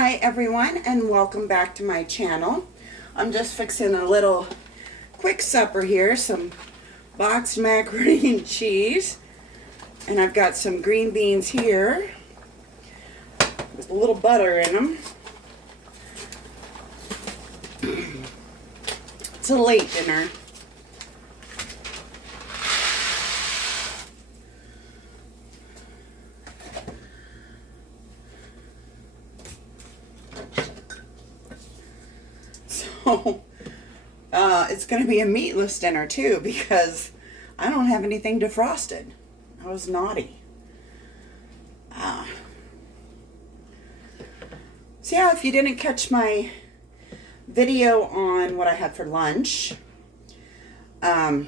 Hi everyone, and welcome back to my channel. I'm just fixing a little quick supper here, some boxed macaroni and cheese, and I've got some green beans here with a little butter in them. It's a late dinner. So, it's going to be a meatless dinner too because I don't have anything defrosted. I was naughty. So yeah, if you didn't catch my video on what I had for lunch, I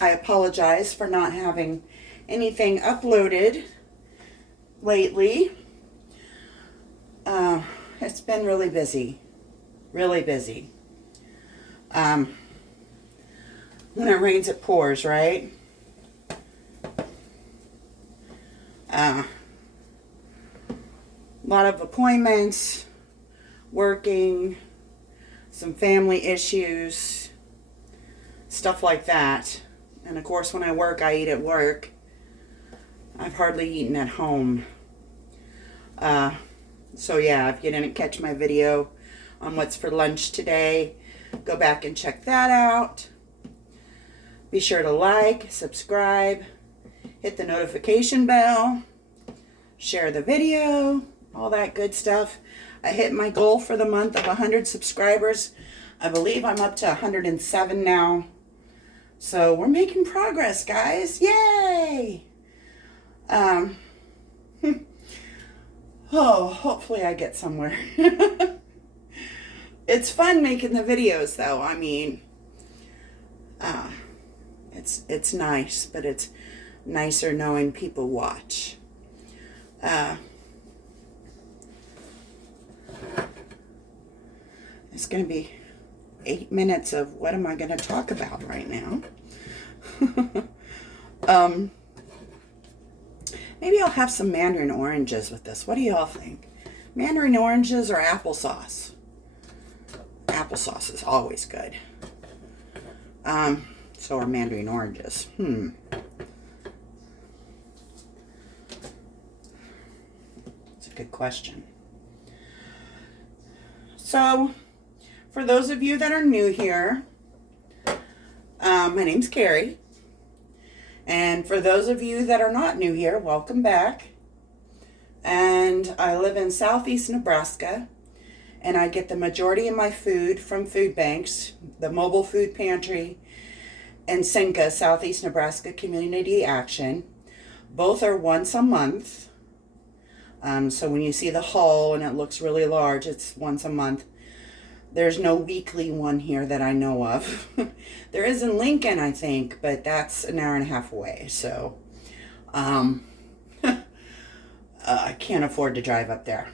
apologize for not having anything uploaded lately. It's been really busy. Really busy. When it rains, it pours, right? A lot of appointments, working, some family issues, stuff like that. And of course, when I work, I eat at work. I've hardly eaten at home. So yeah, if you didn't catch my video on what's for lunch today, go back and check that out. Be sure to like, subscribe, hit the notification bell, share the video, all that good stuff. I hit my goal for the month of 100 subscribers. I believe I'm up to 107 now. So we're making progress, guys. Yay! Oh, hopefully I get somewhere. It's fun making the videos, though. I mean, it's nice, but it's nicer knowing people watch. It's going to be 8 minutes of what am I going to talk about right now. Maybe I'll have some mandarin oranges with this. What do y'all think? Mandarin oranges or applesauce? Applesauce is always good. So are mandarin oranges. It's a good question. So, for those of you that are new here, my name's Carrie. And for those of you that are not new here, welcome back. And I live in southeast Nebraska. And I get the majority of my food from food banks, the Mobile Food Pantry and SENCA, Southeast Nebraska Community Action. Both are once a month. So when you see the haul and it looks really large, it's once a month. There's no weekly one here that I know of. There is in Lincoln, I think, but that's an hour and a half away. So I can't afford to drive up there.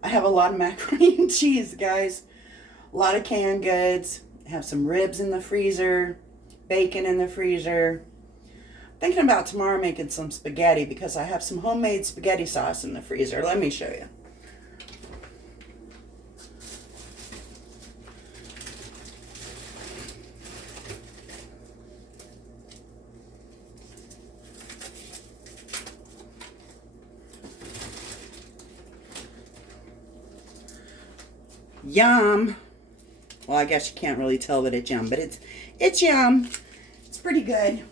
I have a lot of macaroni and cheese, guys. A lot of canned goods. I have some ribs in the freezer, bacon in the freezer. Thinking about tomorrow making some spaghetti because I have some homemade spaghetti sauce in the freezer. Let me show you. Yum. Well, I guess you can't really tell that it's yum, but it's yum. It's pretty good.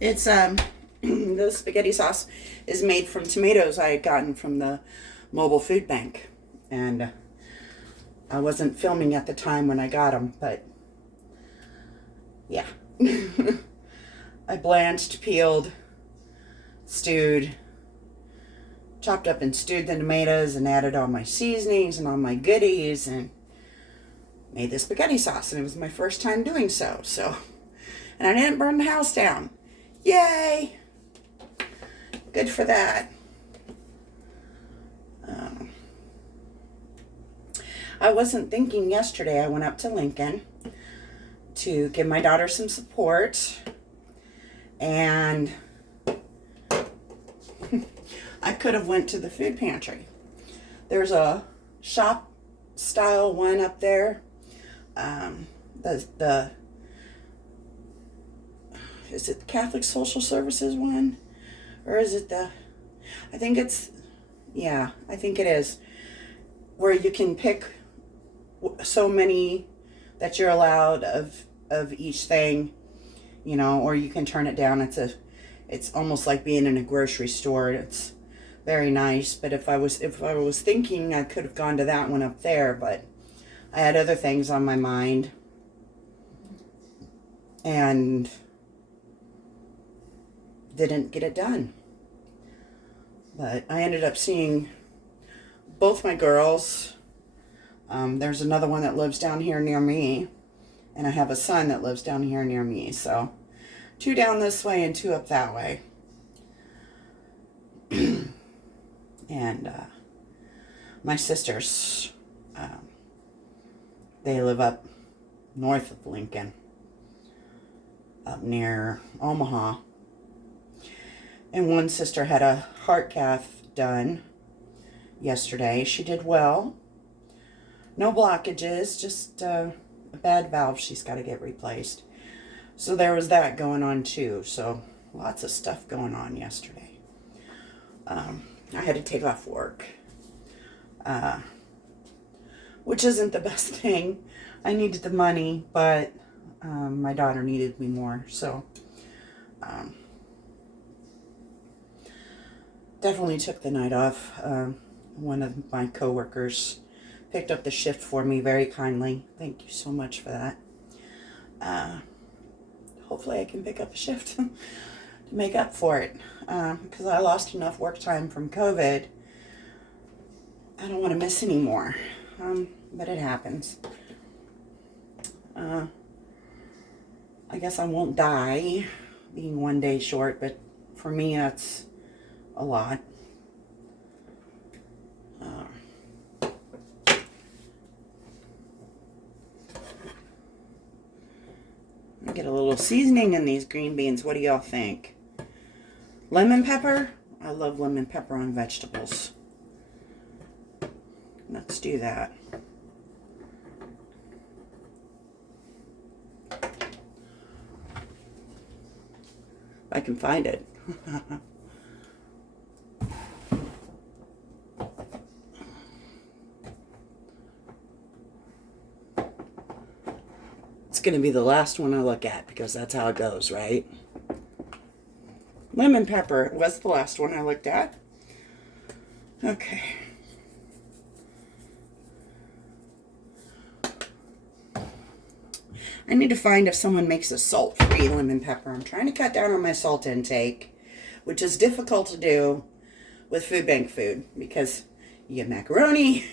It's the spaghetti sauce is made from tomatoes I had gotten from the Mobile Food Bank, and I wasn't filming at the time when I got them, but yeah. I blanched, peeled, stewed, chopped up and stewed the tomatoes and added all my seasonings and all my goodies and made the spaghetti sauce, and it was my first time doing so. And I didn't burn the house down. Yay! Good for that. I wasn't thinking yesterday. I went up to Lincoln to give my daughter some support, and I could have went to the food pantry. There's a shop style one up there. The is it the Catholic Social Services one, or is it the? I think it's, yeah, I think it is, where you can pick so many that you're allowed of each thing, you know, or you can turn it down. It's almost like being in a grocery store. It's very nice. But if I was thinking, I could have gone to that one up there, but I had other things on my mind, and didn't get it done. But I ended up seeing both my girls. There's another one that lives down here near me, and I have a son that lives down here near me. So 2 down this way and 2 up that way. And my sisters, they live up north of Lincoln, up near Omaha. And one sister had a heart cath done yesterday. She did well. No blockages, just a bad valve she's got to get replaced. So there was that going on too. So lots of stuff going on yesterday. I had to take off work, which isn't the best thing. I needed the money, but my daughter needed me more. So definitely took the night off. One of my coworkers picked up the shift for me very kindly. Thank you so much for that. Hopefully I can pick up a shift to make up for it, because I lost enough work time from COVID. I don't want to miss any more, but it happens. I guess I won't die being 1 day short, but for me that's a lot. Get a little seasoning in these green beans. What do y'all think? Lemon pepper? I love lemon pepper on vegetables. Let's do that. If I can find it. Going to be the last one I look at, because that's how it goes, right? Lemon pepper was the last one I looked at. Okay. I need to find if someone makes a salt-free lemon pepper. I'm trying to cut down on my salt intake, which is difficult to do with food bank food, because you get macaroni,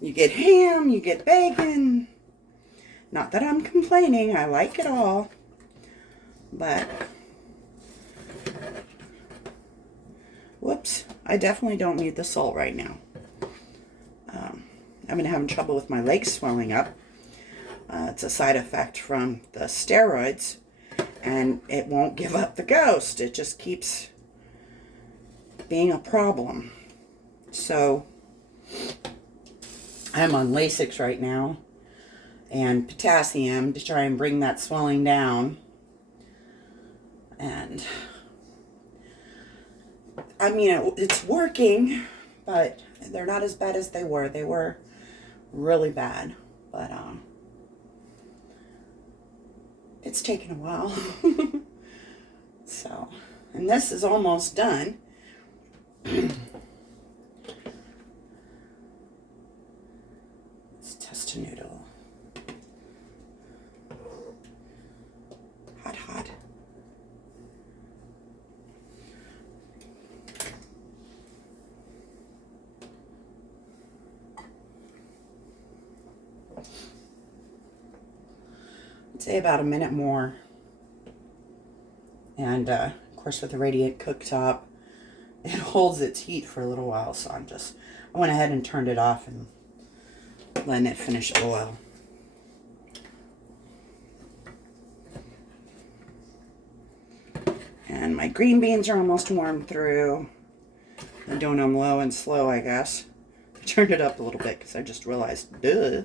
you get ham, you get bacon. Not that I'm complaining, I like it all, but, whoops, I definitely don't need the salt right now. I've been having trouble with my legs swelling up. It's a side effect from the steroids, and it won't give up the ghost. It just keeps being a problem. So, I'm on Lasix right now, and potassium to try and bring that swelling down. And I mean, it's working, but they're not as bad as they were. They were really bad, but it's taken a while. So, and this is almost done. Let's test a noodle. Hot. I'd say about a minute more. And of course, with the radiant cooktop, it holds its heat for a little while. So I went ahead and turned it off and letting it finish boil. And my green beans are almost warmed through. I'm doing them low and slow, I guess. I turned it up a little bit because I just realized, duh,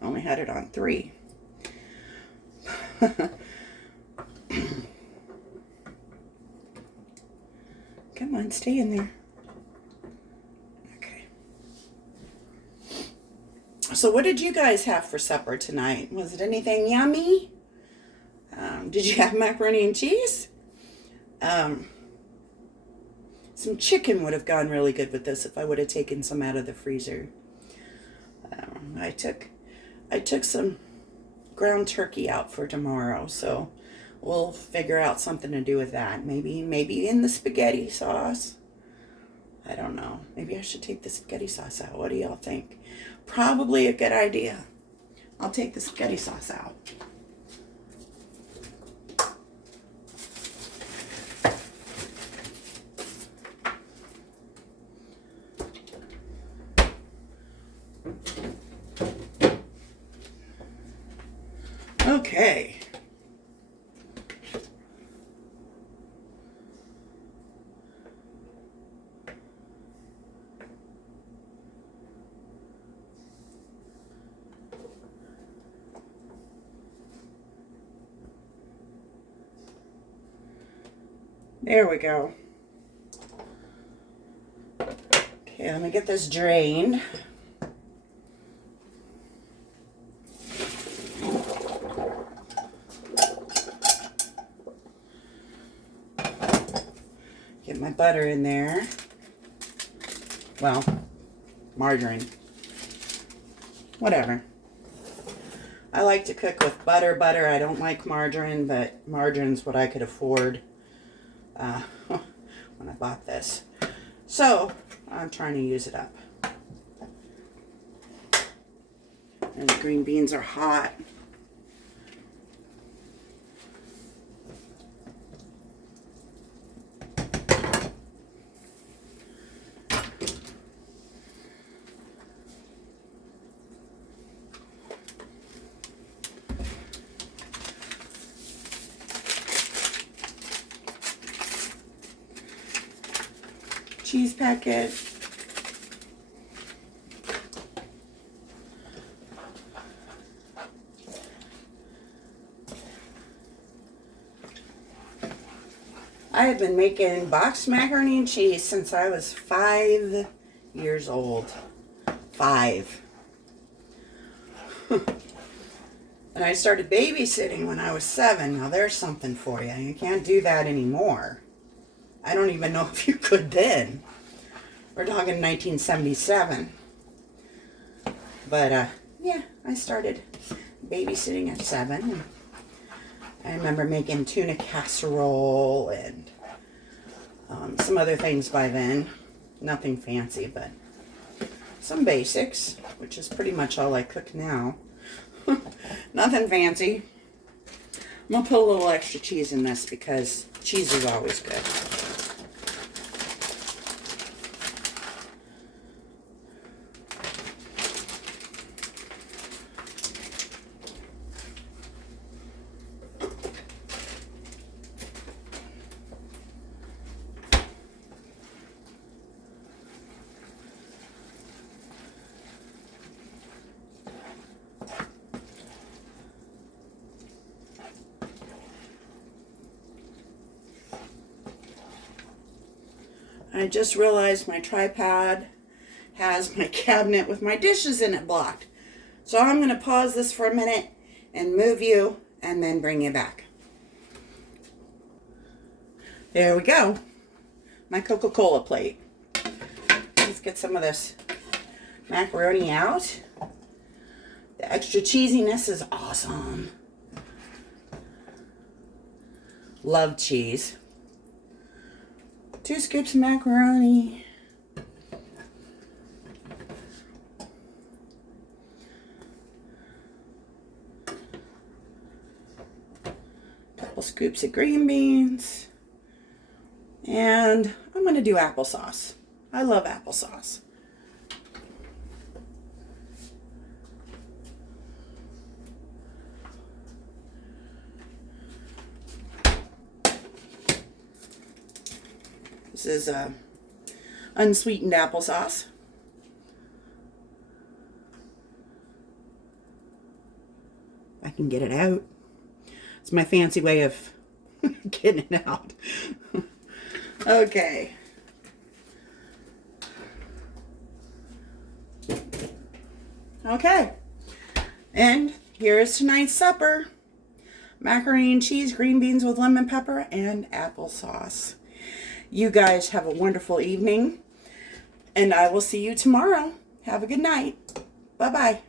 I only had it on 3. Come on, stay in there. Okay. So what did you guys have for supper tonight? Was it anything yummy? Did you have macaroni and cheese? Some chicken would have gone really good with this if I would have taken some out of the freezer. I took some ground turkey out for tomorrow, so we'll figure out something to do with that. Maybe in the spaghetti sauce. I don't know. Maybe I should take the spaghetti sauce out. What do y'all think? Probably a good idea. I'll take the spaghetti sauce out. Okay. There we go. Okay, let me get this drained. Get my butter in there. Well, margarine. Whatever. I like to cook with butter. I don't like margarine, but margarine's what I could afford when I bought this. So, I'm trying to use it up. And the green beans are hot. Cheese packet. I have been making boxed macaroni and cheese since I was 5 years old. 5. And I started babysitting when I was 7. Now there's something for you. You can't do that anymore. I don't even know if you could then. We're talking 1977. But, yeah, I started babysitting at 7. I remember making tuna casserole and some other things by then. Nothing fancy, but some basics, which is pretty much all I cook now. Nothing fancy. I'm going to put a little extra cheese in this because cheese is always good. I just realized my tripod has my cabinet with my dishes in it blocked. So I'm going to pause this for a minute and move you and then bring you back. There we go. My Coca-Cola plate. Let's get some of this macaroni out. The extra cheesiness is awesome. Love cheese. 2 scoops of macaroni. Couple scoops of green beans. And I'm going to do applesauce. I love applesauce. This is unsweetened applesauce. I can get it out. It's my fancy way of getting it out. Okay. Okay. And here is tonight's supper. Macaroni and cheese, green beans with lemon pepper, and applesauce. You guys have a wonderful evening. And I will see you tomorrow. Have a good night. Bye-bye.